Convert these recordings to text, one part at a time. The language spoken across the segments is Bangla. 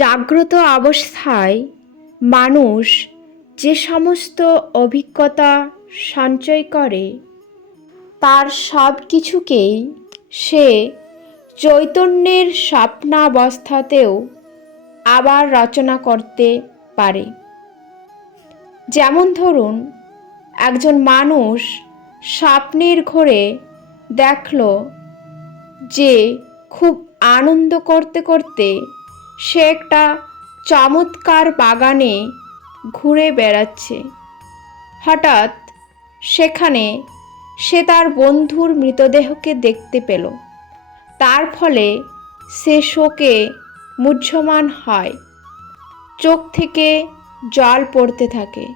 জাগ্রত অবস্থায় মানুষ যে সমস্ত অভিজ্ঞতা সঞ্চয় করে, তার সব কিছুকেই সে চৈতন্যের স্বপ্নাবস্থাতেও আবার রচনা করতে পারে। যেমন ধরুন, একজন মানুষ স্বপ্নের ঘরে দেখল যে, খুব আনন্দ করতে করতে সে একটা চমৎকার বাগানে ঘুরে বেড়াচ্ছে। হঠাৎ সেখানে সে তার বন্ধুর মৃতদেহকে দেখতে পেল। তার ফলে সে শোকে মুহ্যমান হয়। চোখ থেকে জল পড়তে থাকে।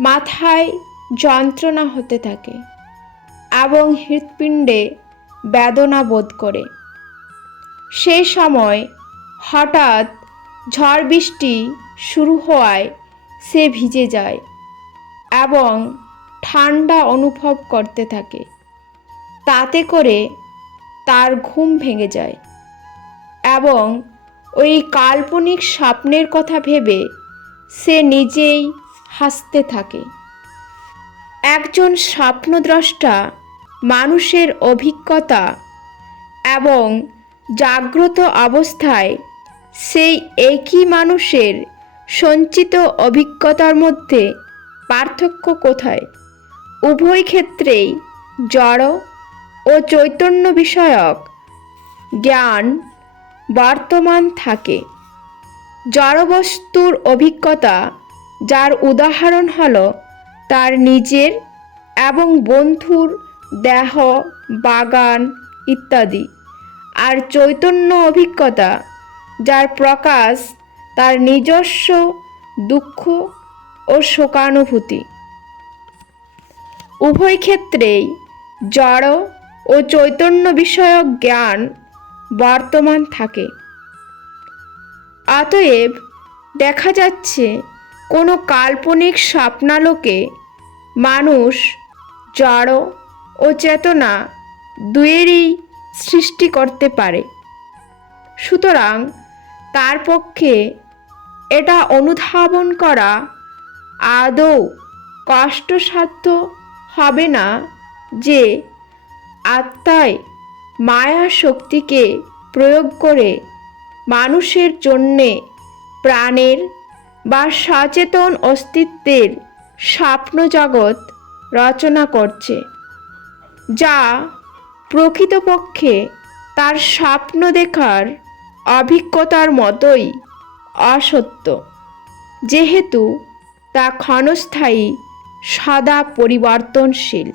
মাথায় যন্ত্রণা হতে থাকে এবং হৃৎপিণ্ডে বেদনা বোধ করে। সেই সময় হঠাৎ ঝড় বৃষ্টি শুরু হওয়ায় সে ভিজে যায় এবং ঠান্ডা অনুভব করতে থাকে। তাতে করে তার ঘুম ভেঙে যায় এবং ওই কাল্পনিক স্বপ্নের কথা ভেবে সে নিজেই হাসতে থাকে। একজন স্বপ্নদ্রষ্টা মানুষের অভিজ্ঞতা এবং জাগ্রত অবস্থায় সেই একই মানুষের সঞ্চিত অভিজ্ঞতার মধ্যে পার্থক্য কোথায়? উভয় ক্ষেত্রেই জড় ও চৈতন্য বিষয়ক জ্ঞান বর্তমান থাকে। জড়বস্তুর অভিজ্ঞতা যার উদাহরণ হল তার নিজের এবং বন্ধুর দেহ, বাগান ইত্যাদি। আর চৈতন্য অভিজ্ঞতা যার প্রকাশ তার নিজস্ব দুঃখ ও শোকানুভূতি। উভয় ক্ষেত্রেই জড় ও চৈতন্য বিষয়ক জ্ঞান বর্তমান থাকে। অতএব দেখা যাচ্ছে কোনো কাল্পনিক স্বপ্নালোকে মানুষ জড় ও চেতনা দুয়েরই সৃষ্টি করতে পারে। সুতরাং তার পক্ষে এটা অনুধাবন করা আদৌ কষ্টসাধ্য হবে না যে আত্মায় মায়া শক্তিকে প্রয়োগ করে মানুষের জন্যে প্রাণের বা সচেতন অস্তিত্বের স্বপ্ন জগৎ রচনা করছে, যা প্রকৃতপক্ষে তার স্বপ্ন দেখার অভিজ্ঞতার মতোই অসত্য যেহেতু তা ক্ষণস্থায়ী সদা পরিবর্তনশীল।